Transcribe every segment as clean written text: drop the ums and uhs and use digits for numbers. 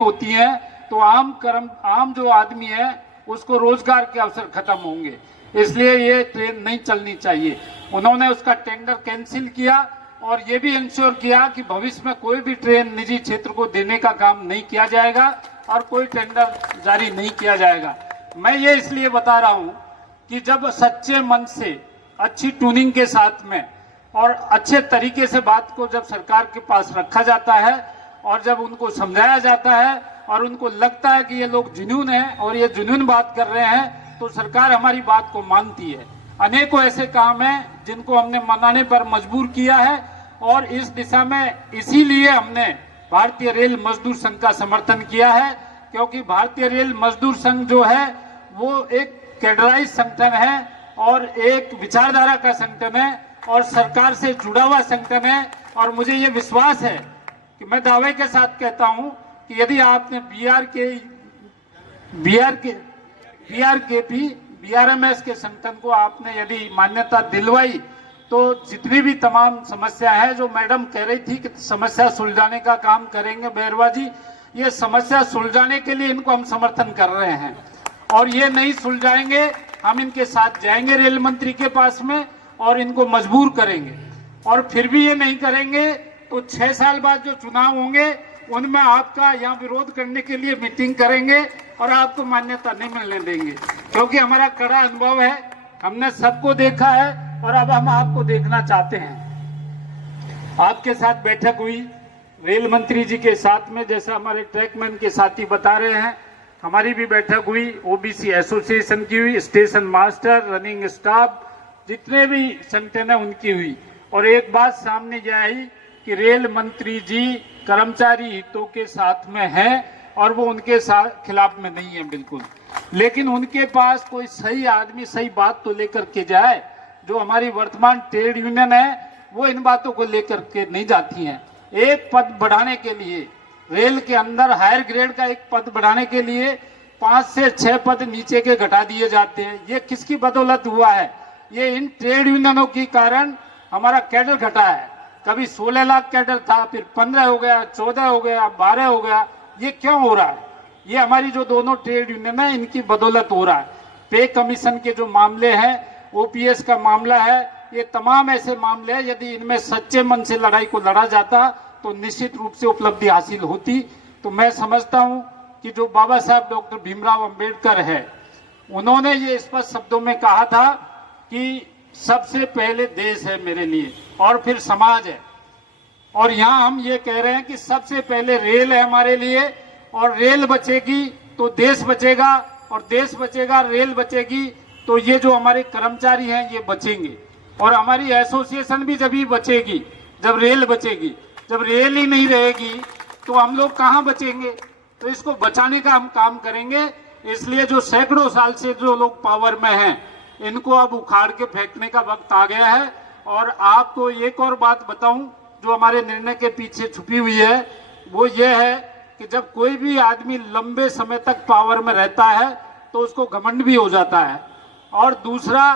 होती है तो आम जो आदमी है उसको रोजगार के अवसर खत्म होंगे, इसलिए ये ट्रेन नहीं चलनी चाहिए। उन्होंने उसका टेंडर कैंसिल किया और ये भी इंश्योर किया कि भविष्य में कोई भी ट्रेन निजी क्षेत्र को देने का काम नहीं किया जाएगा और कोई टेंडर जारी नहीं किया जाएगा। मैं ये इसलिए बता रहा हूँ कि जब सच्चे मन से, अच्छी ट्यूनिंग के साथ में और अच्छे तरीके से बात को जब सरकार के पास रखा जाता है और जब उनको समझाया जाता है और उनको लगता है कि ये लोग जुनून है और ये जुनून बात कर रहे हैं, तो सरकार हमारी बात को मानती है। अनेकों ऐसे काम हैं जिनको हमने मनाने पर मजबूर किया है और इस दिशा में इसीलिए हमने भारतीय रेल मजदूर संघ का समर्थन किया है, क्योंकि भारतीय रेल मजदूर संघ जो है वो एक कैडराइज संगठन है और एक विचारधारा का संगठन है और सरकार से जुड़ा हुआ संगठन है। और मुझे ये विश्वास है कि मैं दावे के साथ कहता हूं कि यदि आपने बीआरएमएस के संगठन को आपने यदि मान्यता दिलवाई तो जितनी भी तमाम समस्या है, जो मैडम कह रही थी कि समस्या सुलझाने का काम करेंगे बैरवा जी, ये समस्या सुलझाने के लिए इनको हम समर्थन कर रहे हैं और ये नहीं सुलझाएंगे हम इनके साथ जाएंगे रेल मंत्री के पास में और इनको मजबूर करेंगे। और फिर भी ये नहीं करेंगे तो 6 साल बाद जो चुनाव होंगे उनमें आपका यहाँ विरोध करने के लिए मीटिंग करेंगे और आपको मान्यता नहीं मिलने देंगे, क्योंकि हमारा कड़ा अनुभव है, हमने सबको देखा है और अब हम आपको देखना चाहते हैं। आपके साथ बैठक हुई रेल मंत्री जी के साथ में, जैसा हमारे ट्रैकमैन के साथी बता रहे हैं, हमारी भी बैठक हुई, ओबीसी एसोसिएशन की हुई, स्टेशन मास्टर, रनिंग स्टाफ, जितने भी संगठन है उनकी हुई। और एक बात सामने ये आई कि रेल मंत्री जी कर्मचारी हितों के साथ में हैं और वो उनके साथ खिलाफ में नहीं है बिल्कुल, लेकिन उनके पास कोई सही आदमी सही बात तो लेकर के जाए। जो हमारी वर्तमान ट्रेड यूनियन है वो इन बातों को लेकर के नहीं जाती हैं। एक पद बढ़ाने के लिए रेल के अंदर हायर ग्रेड का एक पद बढ़ाने के लिए 5 से 6 पद नीचे के घटा दिए जाते हैं। ये किसकी बदौलत हुआ है? ये इन ट्रेड यूनियनों के कारण हमारा कैडर घटा है। कभी 16 लाख कैडर था, फिर 15 हो गया, 14 हो गया, 12 हो गया। ये क्यों हो रहा है? ये हमारी जो दोनों ट्रेड यूनियन है इनकी बदौलत हो रहा है। पे कमीशन के जो मामले हैं, ओपीएस का मामला है, ये तमाम ऐसे मामले हैं, यदि इनमें सच्चे मन से लड़ाई को लड़ा जाता तो निश्चित रूप से उपलब्धि हासिल होती। तो मैं समझता हूं कि जो बाबा साहब डॉक्टर भीमराव अंबेडकर है, उन्होंने ये स्पष्ट शब्दों में कहा था कि सबसे पहले देश है मेरे लिए और फिर समाज है। और यहाँ हम ये कह रहे हैं कि सबसे पहले रेल है हमारे लिए, और रेल बचेगी तो देश बचेगा, और देश बचेगा, रेल बचेगी तो ये जो हमारे कर्मचारी हैं ये बचेंगे, और हमारी एसोसिएशन भी जब ही बचेगी जब रेल बचेगी। जब रेल ही नहीं रहेगी तो हम लोग कहाँ बचेंगे? तो इसको बचाने का हम काम करेंगे। इसलिए जो सैकड़ों साल से जो लोग पावर में हैं इनको अब उखाड़ के फेंकने का वक्त आ गया है। और आपको एक और बात बताऊं जो हमारे निर्णय के पीछे छुपी हुई है, वो ये है कि जब कोई भी आदमी लंबे समय तक पावर में रहता है तो उसको घमंड भी हो जाता है, और दूसरा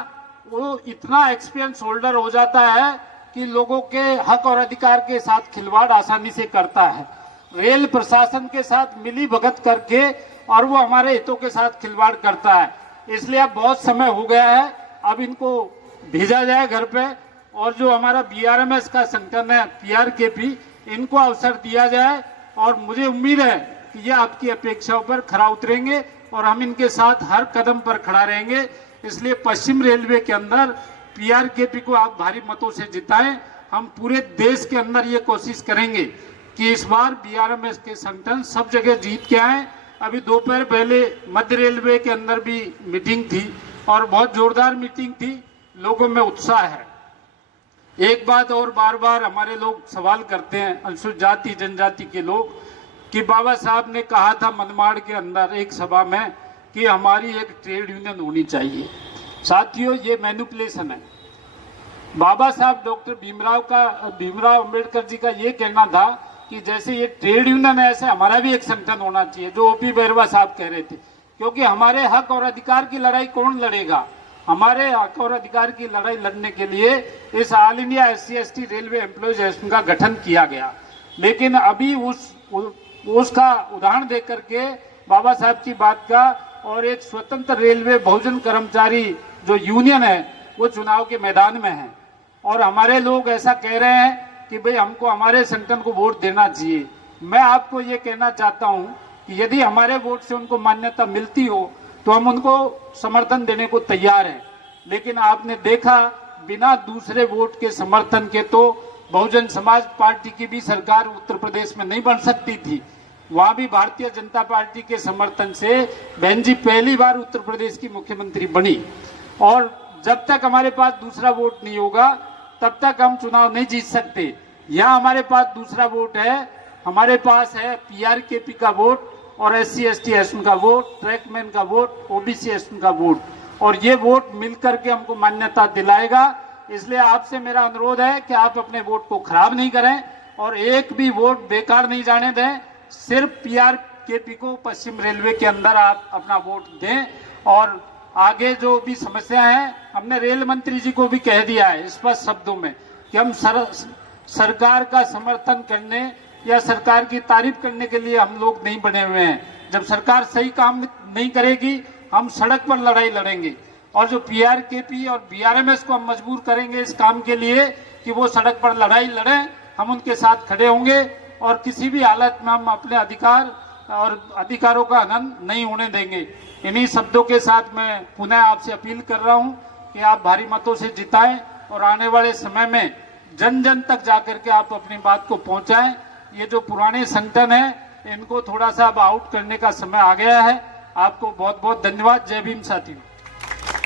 वो इतना एक्सपीरियंस होल्डर हो जाता है कि लोगों के हक और अधिकार के साथ खिलवाड़ आसानी से करता है, रेल प्रशासन के साथ मिली भगत करके, और वो हमारे हितों के साथ खिलवाड़ करता है। इसलिए अब बहुत समय हो गया है, अब इनको भेजा जाए घर पे, और जो हमारा बीआरएमएस का संगठन है पीआरकेपी, इनको अवसर दिया जाए। और मुझे उम्मीद है कि ये आपकी अपेक्षाओं पर खरा उतरेंगे और हम इनके साथ हर कदम पर खड़ा रहेंगे। इसलिए पश्चिम रेलवे के अंदर पीआरकेपी को आप भारी मतों से जिताएं। हम पूरे देश के अंदर ये कोशिश करेंगे कि इस बार बीआरएमएस के संगठन सब जगह जीत के आए। अभी दोपहर पहले मध्य रेलवे के अंदर भी मीटिंग थी और बहुत जोरदार मीटिंग थी, लोगों में उत्साह है। एक बात और बार बार हमारे लोग सवाल करते हैं, अनुसूचित जाति जनजाति के लोग, कि बाबा साहब ने कहा था मनमाड़ के अंदर एक सभा में कि हमारी एक ट्रेड यूनियन होनी चाहिए। साथियों, ये मैनिपुलेशन है। बाबा साहब डॉक्टर भीमराव अंबेडकर जी का ये कहना था कि जैसे ये ट्रेड यूनियन है ऐसे हमारा भी एक संगठन होना चाहिए, जो ओपी बैरवा साहब कह रहे थे। क्योंकि हमारे हक और अधिकार की लड़ाई कौन लड़ेगा? हमारे हक और अधिकार की लड़ाई लड़ने के लिए इस all India SC/ST railway employees association का गठन किया गया, लेकिन अभी उसका उदाहरण दे करके बाबा साहब की बात का, और एक स्वतंत्र रेलवे बहुजन कर्मचारी जो यूनियन है वो चुनाव के मैदान में है, और हमारे लोग ऐसा कह रहे हैं कि भाई हमको हमारे संगठन को वोट देना चाहिए। मैं आपको ये कहना चाहता हूं कि यदि हमारे वोट से उनको मान्यता मिलती हो तो हम उनको समर्थन देने को तैयार हैं, लेकिन आपने देखा बिना दूसरे वोट के समर्थन के तो बहुजन समाज पार्टी की भी सरकार उत्तर प्रदेश में नहीं बन सकती थी। वहां भी भारतीय जनता पार्टी के समर्थन से बहन जी पहली बार उत्तर प्रदेश की मुख्यमंत्री बनी, और जब तक हमारे पास दूसरा वोट नहीं होगा तब तक हम चुनाव नहीं जीत सकते। यहाँ हमारे पास दूसरा वोट है, हमारे पास है पीआरकेपी का वोट और SC ST एसटी का वोट, ट्रैकमैन का वोट, OBC एसटी का वोट, और ये वोट मिलकर के हमको मान्यता दिलाएगा। इसलिए आपसे मेरा अनुरोध है कि आप अपने वोट को खराब नहीं करें और एक भी वोट बेकार नहीं जाने दें। सिर्फ पीआरकेपी को पश्चिम रेलवे के अंदर आप अपना वोट दें, और आगे जो भी समस्या है हमने रेल मंत्री जी को भी कह दिया है स्पष्ट शब्दों में कि हम सरकार का समर्थन करने या सरकार की तारीफ करने के लिए हम लोग नहीं बने हुए हैं। जब सरकार सही काम नहीं करेगी हम सड़क पर लड़ाई लड़ेंगे, और जो पीआरकेपी और बीआरएमएस को हम मजबूर करेंगे इस काम के लिए कि वो सड़क पर लड़ाई लड़ें, हम उनके साथ खड़े होंगे और किसी भी हालत में हम अपने अधिकार और अधिकारों का हनन नहीं होने देंगे। इन्हीं शब्दों के साथ मैं पुनः आपसे अपील कर रहा हूं कि आप भारी मतों से जिताएं और आने वाले समय में जन जन तक जाकर के आप अपनी बात को पहुंचाएं। ये जो पुराने संगठन है इनको थोड़ा सा अब आउट करने का समय आ गया है। आपको बहुत बहुत धन्यवाद। जय भीम साथियों।